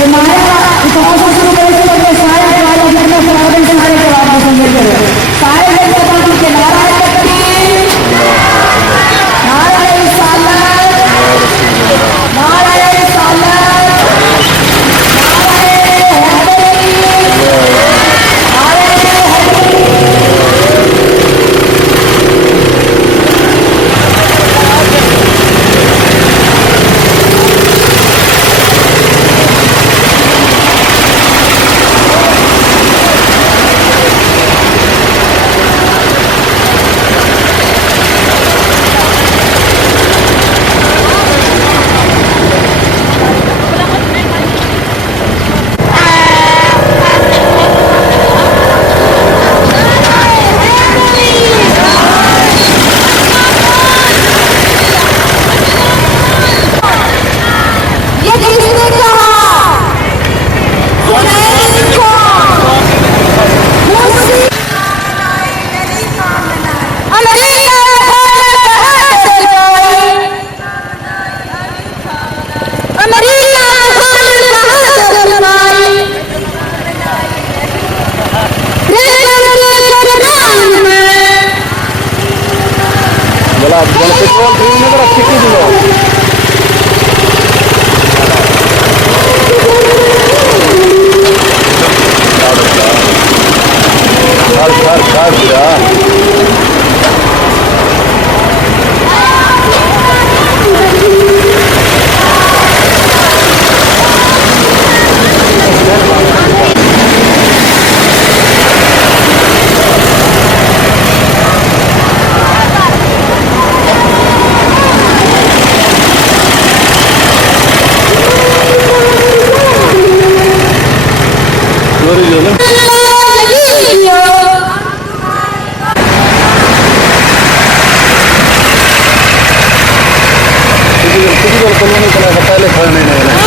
Petrol पहले खड़े नहीं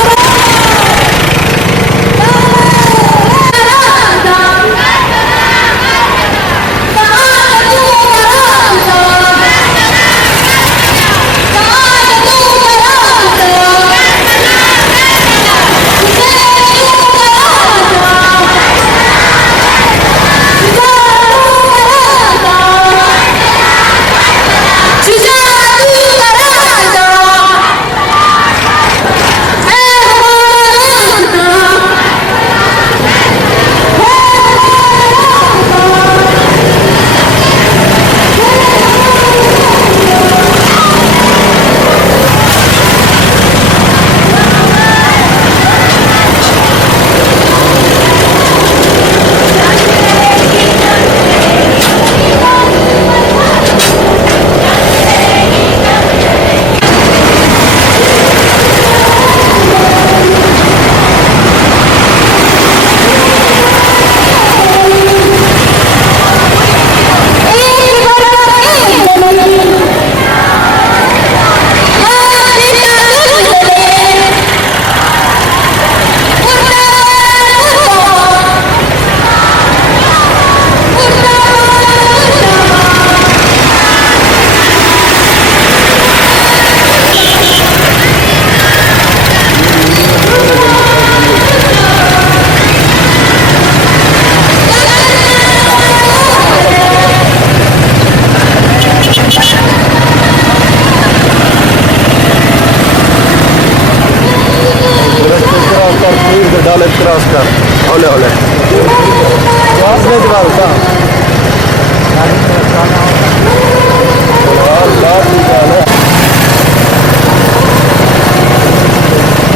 डाल क्रॉस कर हौले हौले क्रॉस नहीं डालता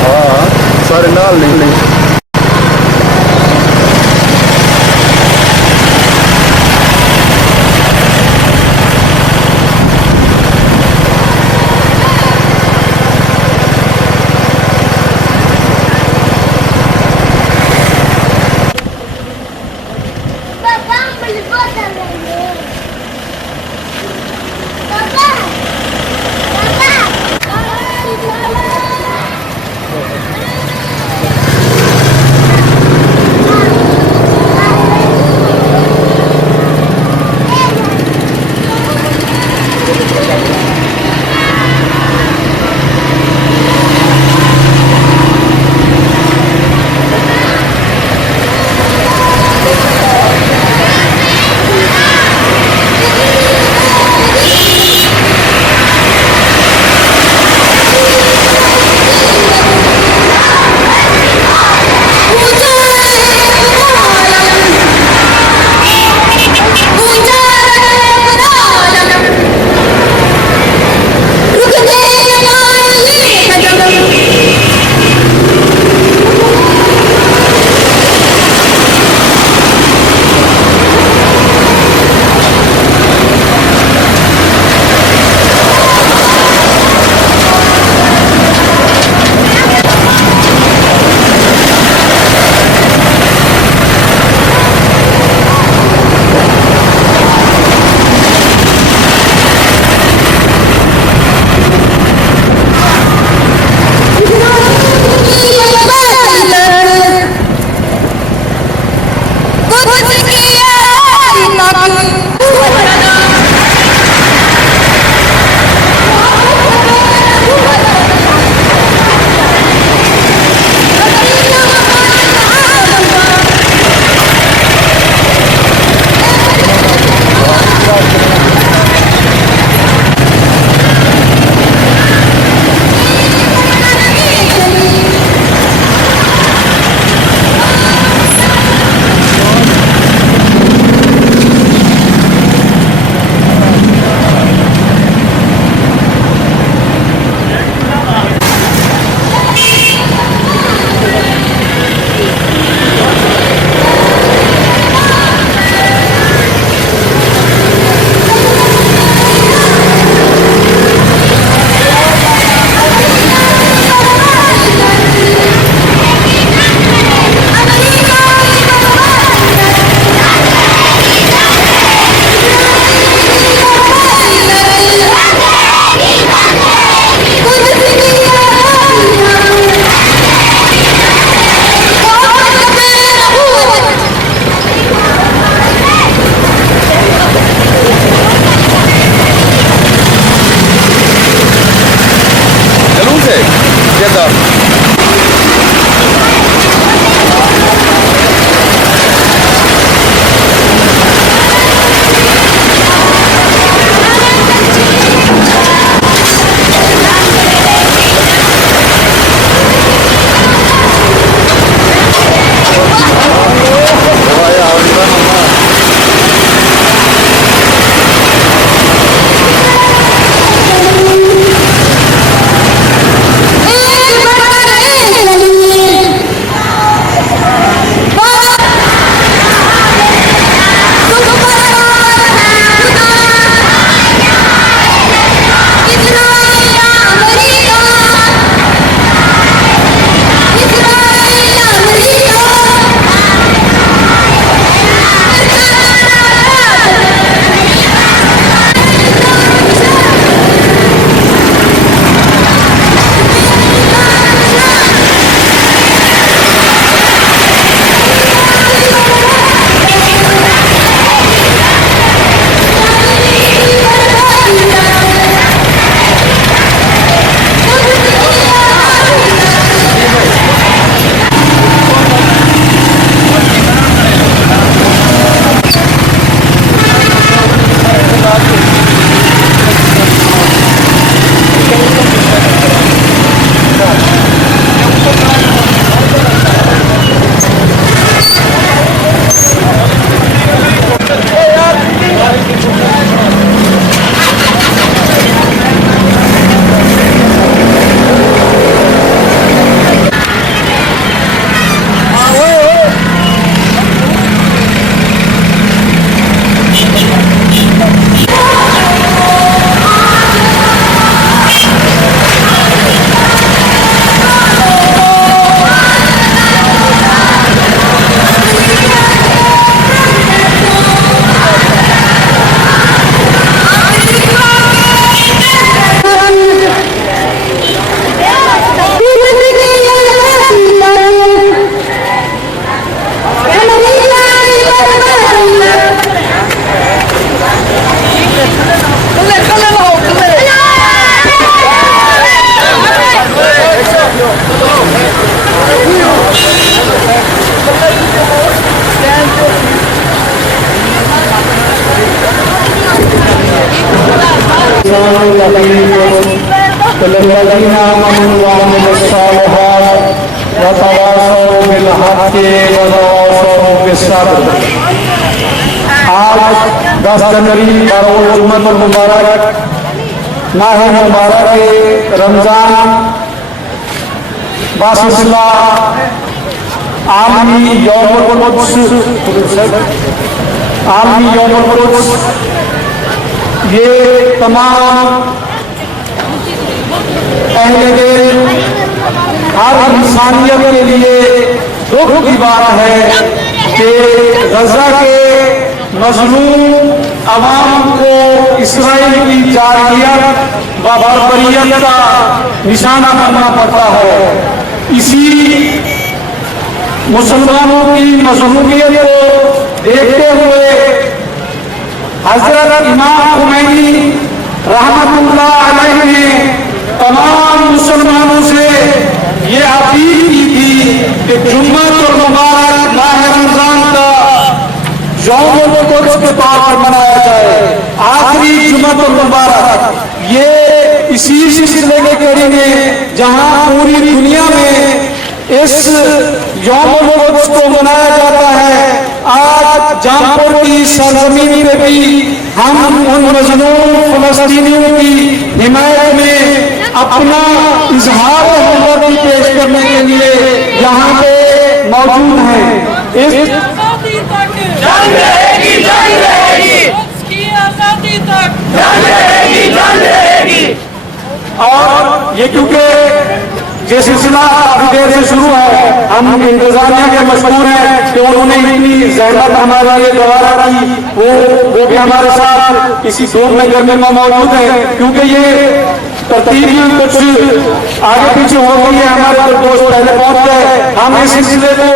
हाँ सारे नाल नहीं تواصوا بالحق وتواصوا بالصبر۔ آج 10 جنوری برجمعۃ المبارک ماہ مبارک رمضان باسلسلہ عالمی یوم القدس یہ تمام اہل دل ہر انسانیت کے لیے دکھ کی بات ہے کہ غزہ کے مظلوم عوام کو اسرائیل کی جارحیت و بربریت کا نشانہ بننا پڑتا ہے۔ اسی مسلمانوں کی مظلومیت کو دیکھتے ہوئے حضرت امام خمینی رحمت اللہ علیہ نے تمام مسلمانوں سے یہ اپیل کی تھی کہ جمعۃ المبارک ماہ رمضان کا یوم القدس کے طور پر منایا جائے، آخری جمعۃ المبارک۔ یہ اسی سلسلے کے کڑی میں جہاں پوری دنیا میں اس یوم القدس کو منایا جاتا ہے، آج جامپور کی سرزمین پہ بھی ہم ان مظلوم فلسطینیوں کی حمایت میں اپنا اظہار ہمدردی پیش کرنے کے لیے یہاں پہ موجود ہیں۔ اور یہ کیونکہ یہ سلسلہ کافی دیر سے شروع ہے، ہم انتظامیہ کے مشکور ہیں کہ انہوں نے اتنی زحمت ہمارے لیے گوارا کی، وہ بھی ہمارے ساتھ اسی دور میں کرنے میں موجود ہیں، کیونکہ یہ ترتیب کچھ آگے پیچھے ہو گئی ہے، ہمارے دوست پہلے پہنچ گئے، ہم اس سلسلے کو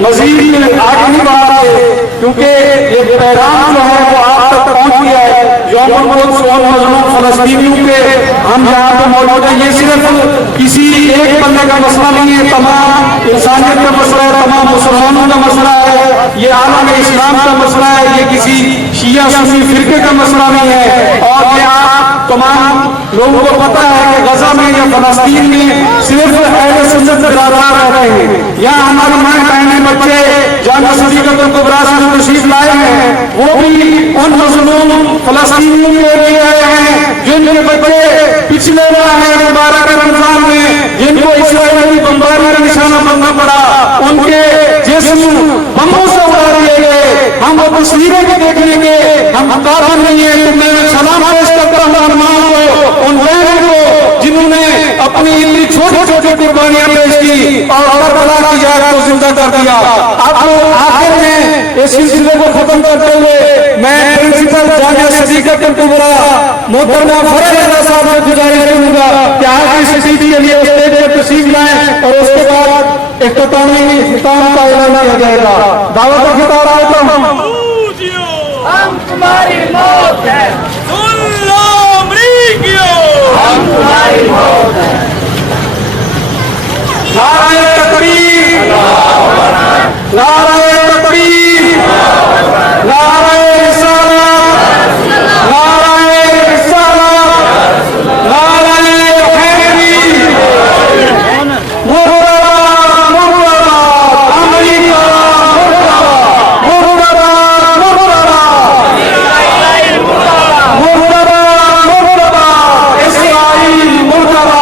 مزید آگے نہیں بڑھا رہے کیونکہ یہ پیغام جو ہے وہ آپ تک پہنچ گیا ہے۔ یوم القدس اور مظلوم فلسطینیوں کے ہم یہاں پہ موجود ہیں، یہ صرف کسی ایک بندے کا مسئلہ نہیں ہے، تمام انسانیت کا مسئلہ ہے، تمام مسلمانوں کا مسئلہ ہے، یہ عالم اسلام کا مسئلہ ہے، یہ کسی شیعہ سنی فرقے کا مسئلہ نہیں ہے۔ اور یہ آپ تمام لوگوں کو پتہ ہے کہ غزہ میں یا فلسطین میں صرف اہل سنت برادران رہتے ہیں، یہاں ہمارے ماں بہنیں بچے جامعہ صدیقۃ الکبریٰ سے تشریف لائے ہیں، وہ بھی ان مظلوم فلسطینیوں کے لیے آئے ہیں جن کے بچے پچھلے ماہ مبارک رمضان میں جن کو اسرائیلی بمباری کا نشانہ بننا پڑا، ان کے جسم بموں سے اڑا دیے گئے۔ ہم وہ تصویریں بھی دیکھنے کے ہم کافر نہیں ہیں، تو میں سلام پیش کرتا ہوں ان ماں کو، ان بہنوں کو جنہوں نے اپنی اتنی چھوٹی چھوٹی قربانیاں پیش کی اور کربلا کی جگہ کو زندہ کر دیا۔ اب آخر میں اس سلسلے کو ختم کرتے ہوئے میں پرنسپل جامعہ صدیقۃ الکبریٰ محترمہ فرح رضا صاحب سے گزارش کروں گا کہ آپ اس اسٹیج کے لیے اسٹیج پر تشریف لائیں اور اس کے بعد اختتام کا اعلان کیا جائے گا۔ دعوت کا خطاب آتا ہوں۔ ہم تمہاری موت ہے، سن لو امریکیوں، ہم تمہاری موت ہے۔ نعرہ تکبیر، نعرہ تکبیر، نعرہ رسالت، نعرہ رسالت، نعرہ حیدری، مرحبا مرحبا امریکہ، مرحبا مرحبا مرحبا اسرائیل، مرحبا۔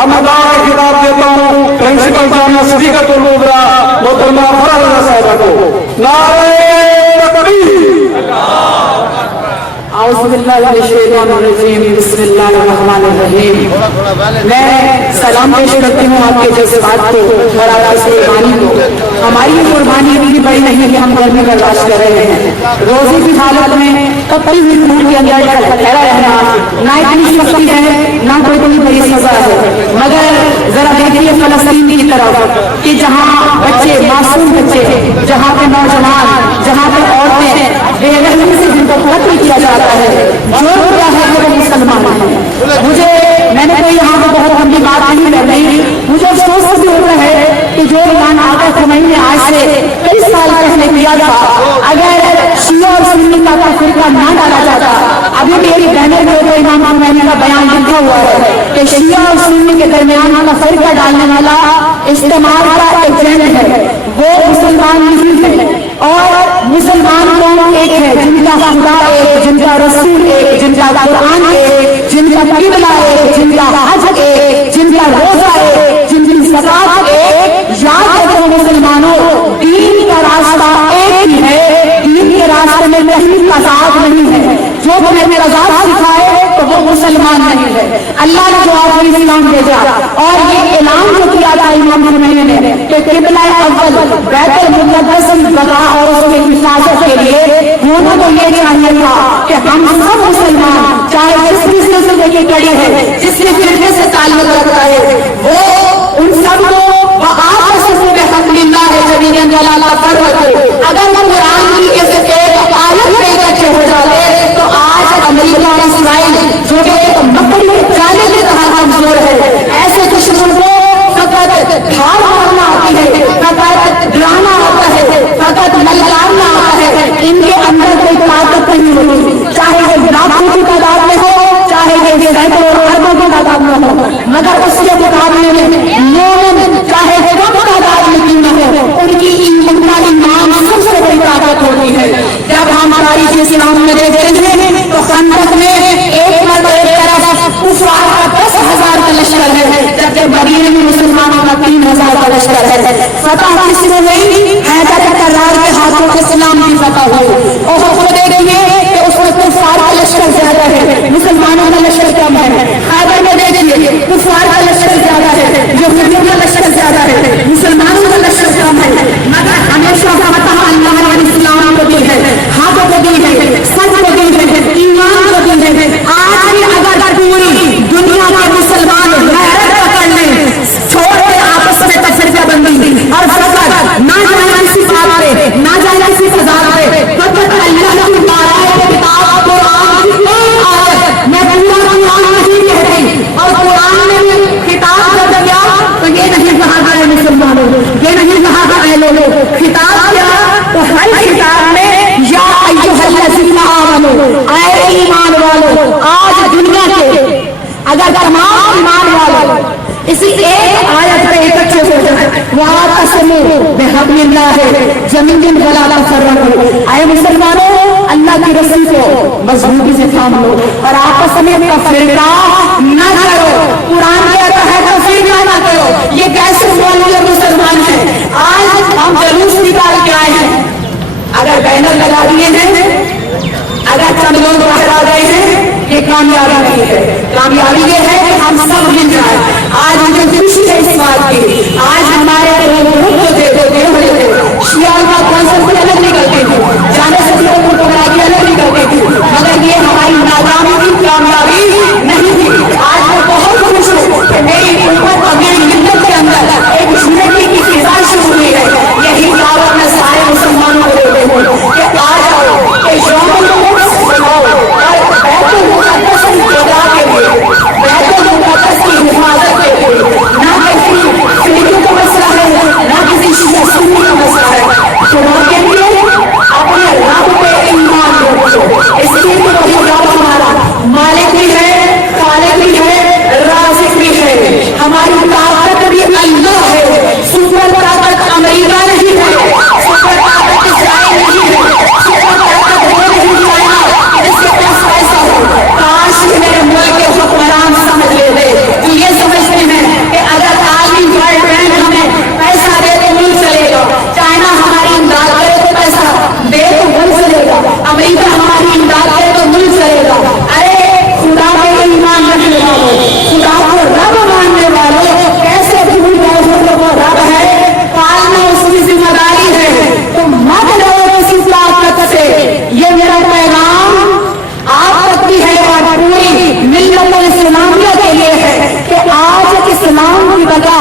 اب میں خطاب دیتا ہوں پرنسپل جامعہ صدیقۃ الکبریٰ محترمہ فرح رضا صاحبہ کو۔ نعرہ تکبیر۔ اعوذ باللہ من الشیطان الرجیم، بسم اللہ الرحمن الرحیم۔ میں سلام پیش کرتی ہوں آپ کے جذبات کو اور آپ کی قربانی کو۔ ہماری یہ قربانی اتنی بڑی نہیں کہ ہم گرمی برداشت کر رہے ہیں، روزے کی حالت میں تپتی ہوئی خون کے اندر ٹھہرا رہنا نہ اتنی سختی ہے نہ کوئی بڑی سزا ہے، مگر ذرا دیکھیے فلسطین کی طرف کہ جہاں بچے، معصوم بچے، جہاں پہ نوجوان، جہاں پہ عورتیں بے رحمی سے جن کو قتل کیا جاتا ہے، جو کیا ہے وہ مسلمان ہیں۔ میں نے کوئی یہاں پہ بہت لمبی بات نہیں کر رہی، مجھے افسوس بھی ہوتا ہے کہ جو امام آقا خمینی نے آج سے کئی سال پہلے ने किया था, अगर शिया और सुन्नी का तफरीका ना डाला जाता, अभी मेरी बैनर के ऊपर इमाम खुमैनी का बयान लिखा हुआ है कि शिया और सुन्नी के दरमियान तफरीका डालने वाला इस्तेमाल का एजेंट है, वो मुसलमान नहीं है। और मुसलमान कौन एक है, जिनका खुदा एक, जिनका रसूल एक, जिनका कुरान एक, जिनका किबला एक, जिनका हज एक, जिनका रोजा एक, जिनकी ज़कात एक। याद रखो मुसलमानों, दीन का रास्ता एक ही है, दीन के रास्ते में कहीं तजाद नहीं है। जो तुम्हें तजाद सिखाए तो वो मुसलमान नहीं है। अल्लाह ने जो आखिरी इस्लाम भेजा और ये ऐलान जो किया था इमाम खुमैनी ने कि किबला अव्वल बैतुल मुक़द्दस और उसके हिफाजत के लिए होना तो ये चाहिए था कि हम सब मुसलमान, चाहे जिस रिश्ते से लेके कड़ी है, जिसने फिरके से ताल्लुक रखता है, वो उन सब को अगर वो कुरान की एक आयत में इकट्ठे हो जाते तो आज अमेरिका और इस्राइल जो कि एक मकड़ी जाने की तरह कमजोर है, ऐसे दुश्मन को फकत ढाल मारना आती है, फकत डराना आता है, फकत ललकारना आता है। इनके अंदर कोई ताकत नहीं होती, चाहे वो लाखों की तादाद में हो, चाहे वो सैकड़ों अरबों की तादाद में हो, मगर उसके मुकाबले में मोमिन चाहे कम तादाद में क्यों न हो, उनकी ईमान सबसे बड़ी ताकत होती है। जब हम तारीख इस्लाम में देखते हैं तो खंदक में एक तरफ कुफार का 10,000 का लश्कर है, जबकि मदीने में मुसलमानों का 3,000 का लश्कर है। फतह किसने हुई? हैदर कर्रार के हाथों इस्लाम की फतह हुई। और उसको देखिए कि उसमें कुफार का लश्कर ज्यादा है, मुसलमानों का लश्कर कम है। हैदर में देखिए कुफार का लश्कर ज्यादा है, यहूदियों का लश्कर ज्यादा है, मुसलमानों का लश्कर कम है। मगर हमेशा फतह अल्लाह ने इस्लाम को दी है, हाथों को दी है, सच को दी है, ईमान को दी है। आज भी अगर पूरी दुनिया के मुसलमान गैरत पकड़ लें, छोड़ के आपस में तफरीका बंदी और फकत ना जाए किसी बात पे, ना जाए किसी फजाल पे, फकत अल्लाह की बारात किताब कुरान की कोई आयत मैं पूरा कुरान नहीं कहती, और कुरान में किताब जब दिया तो ये नहीं कहा गया मुसलमानों, ये नहीं कहा गया लोगों, खिताब क्या तो हर किताब में या अय्युहल्लज़ीना आमनू, ऐ ईमान वालों। आज दुनिया के अगर तमाम ईमान वालों इसी एक आयत पे इकट्ठे हो जाए, वहाँ तस्मू बिहब्लिल्लाह है जमीन वला तफर्रक़ू, ऐ मुसलमानों अल्लाह की रस्सी को मजबूती से थाम लो और आपस में तफरीका न करो। कुरान कहता है तफरीका न करो। ये कैसे मौलवी मुसलमान है? आज हम जुलूस निकाल के आए हैं, अगर बैनर लगा दिए हैं, अगर चंद लोग बाहर आ गए हैं, ये कामयाबी नहीं है। कामयाबी ये है कि हम सब मिल जाए। आज मुझे खुशी है इस बात की, आज हमारे शियाल का कौंसल से अलग निकलते थे, जाने से अलग निकलते थे, मगर ये हमारी नाकामी की कामयाबी नहीं थी। आज मैं बहुत खुश हूँ कि मेरी उम्मत और मेरी मिल्लत के अंदर एक जिंदगी की फिजा शुरू हुई है। यही दावत मैं सारे मुसलमानों को देते हूँ कि आ जाओ, कि शौक़ बनाओ और बैतुल मुक़द्दस की जगह के लिए, बैतुल मुक़द्दस की हिफाजत के लिए, ना किसी फिरके का मसला है, ना किसी शिया सुन्नी का मसला है। खुदा के लिए अपने रब पे ईमान रखो, इसलिए तो वही रब हमारा मालिक भी है, खालिक भी है, राज़िक भी है। हमारी ताकत भी अल्लाह है। सुपर ताकत अमेरिका नहीं है, सुपर ताकत इस्राइल नहीं है, सुपर ताकत वो नहीं चाइना जिसके पास पैसा हो। काश मेरे मुल्क के हुक्मरान समझ लेते, तो ये समझते हैं कि अगर आलमी वर्ल्ड बैंक हमें पैसा दे तो मुल्क चलेगा, चाइना हमारी इमदाद करे तो पैसा दे तो मुल्क चलेगा, अमेरिका हमारी इमदाद करे तो मुल्क चलेगा। अरे खुदा पे ईमान रखने वालों, खुदा को रब मानने वालों, कैसे भूल गए वो रब है, पालना उसकी जिम्मेदारी है। तो मत डरो किसी ताकत से। ये मेरा पैगाम आप तक भी है और पूरी मिल्लत इस्लामिया के लिए है कि आज इस्लाम की बता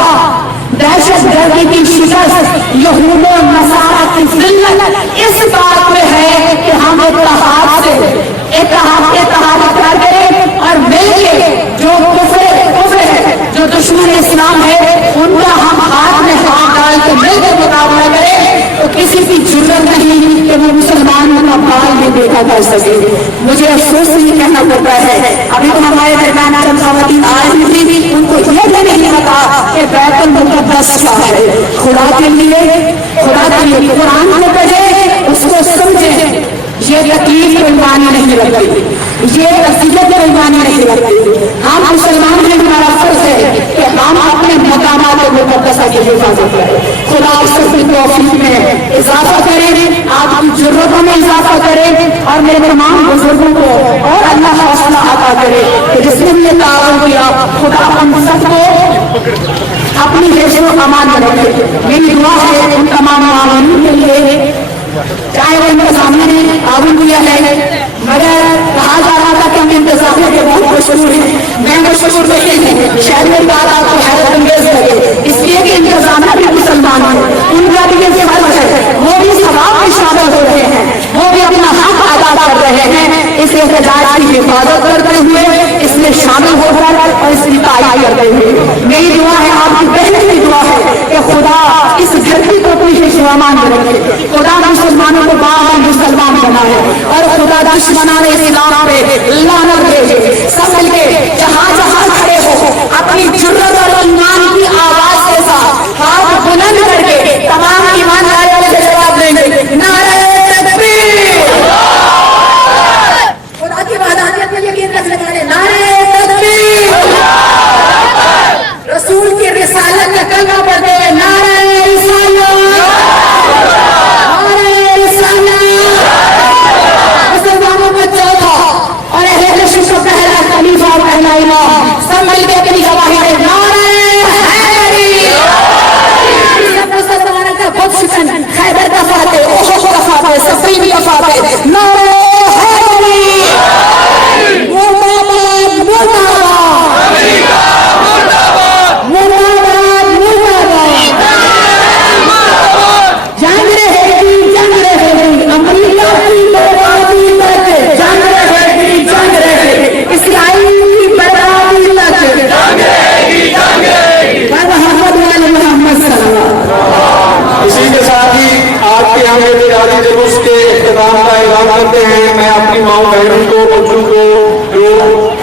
दहशत गर्दी की शिकस्त, यहूद और नसारा की जिल्लत इस बात में है कि हम इत्तेहाद करके और मिलके जो कुफ्र है, जो दुश्मन इस्लाम है, उनका हम हाथ में हाथ डाल के मिलकर मुकाबला करें तो किसी की जुर्रत नहीं कि वो मुसलमान का बाल भी देखा कर सके। मुझे अफसोस से ये कहना पड़ता है, अभी तो हमारे दरमियान चंद खवातीन आई थी, उनको ये भी नहीं पता कि बैतुल मुक़द्दस क्या है। खुदा के लिए कुरान को पढ़े, उसको समझे। ये तकलीफ कोई मानी नहीं लगती, ये अज़ियत कोई मानी नहीं लगती। हम मुसलमान हैं, हमारा फर्ज है कि हम अपने मकामात मुक़द्दसा की हिफाजत करें। खुदा सबकी तौफीक में इजाफा करें, आपकी जरूरतों में इजाफा करें और मेरे तमाम बुजुर्गों को और अल्लाह हौसला अता करे कि जिसने भी ये ताउन किया, खुदा हम सबको अपनी हिफ्ज़ अमान में रखे। मेरी दुआ है उन तमाम मामलों के लिए, चाहे वो इनके सामने ताउन किया है, मगर कहा जा रहा था कि हम इंतजामिया के बहुत मशहूर हैं। मैं मशहूर नहीं हूँ, शायद मेरी बात आपको हैरत अंगेज लगे, इसलिए कि इंतजामिया भी मुसलमान है, उनका भी ये फर्ज है, वो भी सवाब में शामिल हो रहे हैं, वो भी अपना हक अदा कर रहे हैं। इस एहतजाज की हिफाजत करते हुए, इसमें शामिल होकर और इसकी तारीफ करते हुए मेरी दुआ है, आपकी बहन की दुआ है कि खुदा इस धरती को अपनी हिफ्ज़-ए-अमान में रखे, खुदा मुसलमानों को बार मुसलमान बनाए और खुदा दुश्मनाने इस्लाम पे लानत भेजे। सब मिलके जहाँ जहाँ खड़े हो, अपनी जुर्रत और ईमान की आवाज के साथ हाथ बुलंद करके तमाम ईमानदारों से जवाब देंगे, नारे तकबीर। खुदा की वहदानियत में यकीन रखने वाले नारे तकबीर। रसूल की रिसालत का कलमा पढ़ते हुए नारे रिसालत, नारे रिसालत। मुसलमानों का चौथा और अहले शिर्क का पहला खलीफा और पहला इमाम, सब मिलकर अपनी गवाही दें, नारे हैदरी। मुसलमानों का बख्शिशन, खैबर का फातेह, ओहद का फातेह, सफ़ीन का फातेह, नारे हैदरी। मुर्दाबाद मुर्दाबाद मुर्दाबाद मुर्दाबाद, जंग रहेगी जंग रहेगी, अमरीका की बर्बादी तक जंग रहेगी जंग रहेगी, इस्राइल की बर्बादी तक जंग रहेगी जंग रहेगी। मोहम्मद वाले मोहम्मद सल्लल्लाहु। इसी के साथ ही आपके हम एहतजाजी जुलूस के इख्तिताम का ऐलान करते हैं। मैं अपनी माओ बहनों को, बच्चों को, जो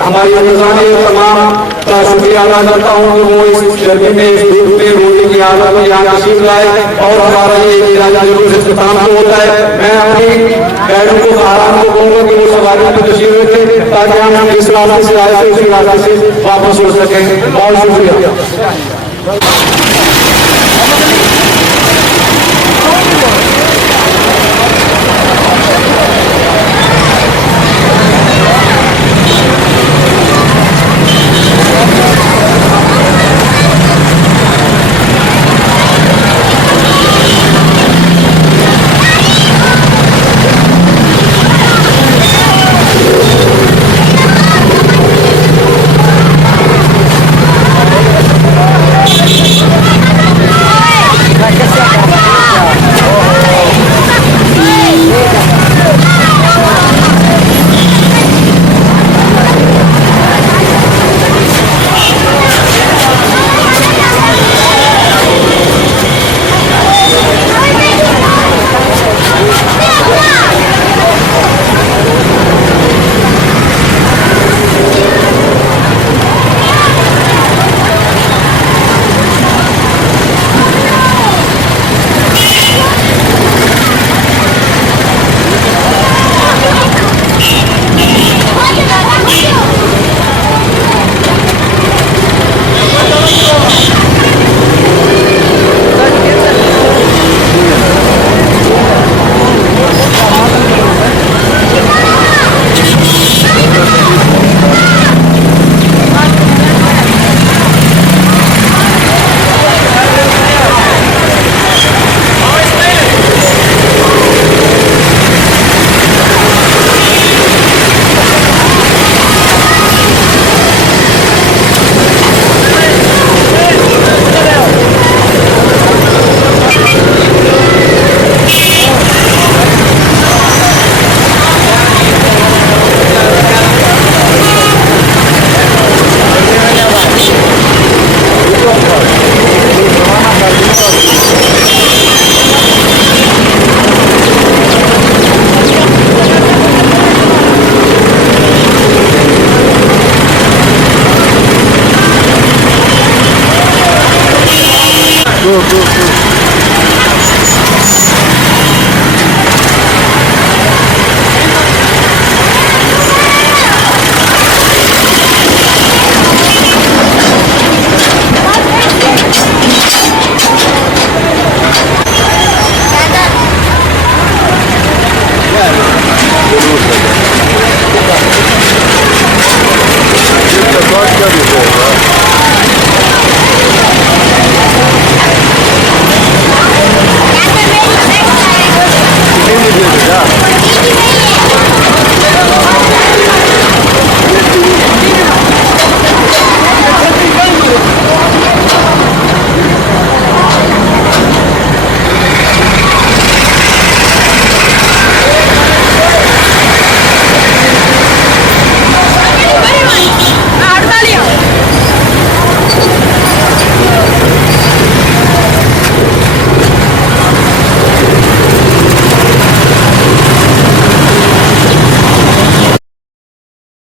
हमारी इंतजामी और तमाम का शुक्रिया अदा करता हूँ कि वो इस गर्मी में, इस धूप में, रोटी की हालत में यहाँ तशरीफ लाए और हमारा ये एहतजाजी जुलूस इख्तिताम को होता है। मैं अपनी बहनों को, बहरान को कहूँगा कि वो सवारियों में तशरीफ रखें ताकि हम इस रास्ते से आए थे उसी रास्ते से वापस हो सकें। बहुत शुक्रिया।